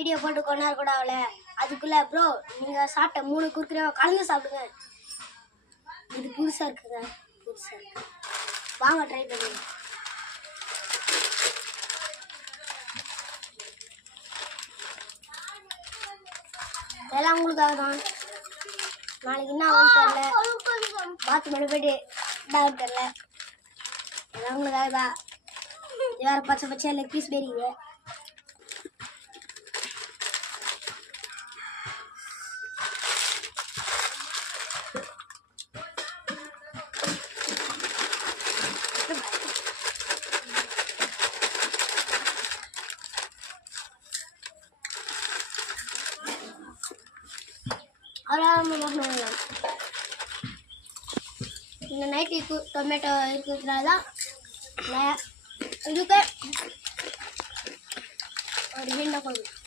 Video போட்டு கொஞ்ச நேரம் கூட ஆகல. அதுக்குள்ள ப்ரோ நீங்கள் சாப்பிட்ட 3 குறுக்குறே கலந்து சாப்பிடுங்க. இது புதுசாக இருக்குங்க, புதுசாக இருக்கு. வாங்க ட்ரை பண்ணுங்க. எல்லாம் உங்களுக்காக தான். நாளைக்கு என்ன ஆகும் தெரியல, பாத்ரூம் போயிட்டு என்ன தெரியல. எல்லாம் உங்களுக்காக தான். வேறு பச்சை பச்சை லெக் பீஸ் பெரியுது. இந்த நைட்டு டொமேட்டோ இருக்கிறதுனால தான் இதுக்கு ஒரு ஹிண்டை கொடுக்கும்.